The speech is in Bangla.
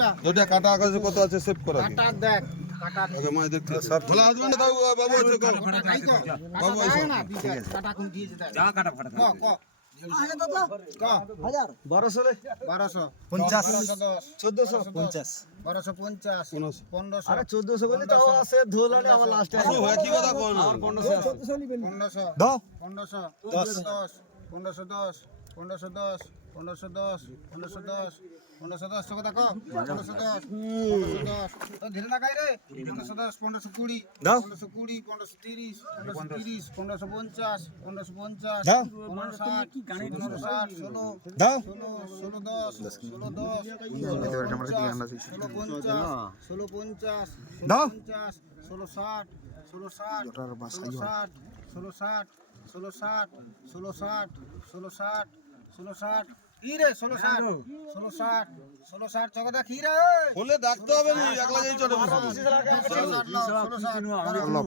দুটা কাটা আকাশে কত আছে সেভ করা কি? কাটা দেখ কাটা আগে মাই দেখতে সব ভালো হাজবেন্ড দাও বাবু আছে কো বাবু আছে ঠিক আছে কাটা কোন দিয়েছে দেখ যা কাটা ফাটা ক ক আরে দাদা ক 1200 রে 1200 50 1450 1250 1500 আরে 1400 বলি তাও আছে ধুলানে আমার লাস্টে ও একই কথা কো না 1500 দাও 1500 1510 1510 1510 1510 1510 কথা কো 1510 1510 তো ধীরে না গাই রে 1510 1520 দাও 1520 1530 1530 1550 1550 দাও 1560 1560 16 দাও 16 16 দাও 16 জগদা কি রে বলে ডাকতে হবে না একলা যাই চলে বসে 16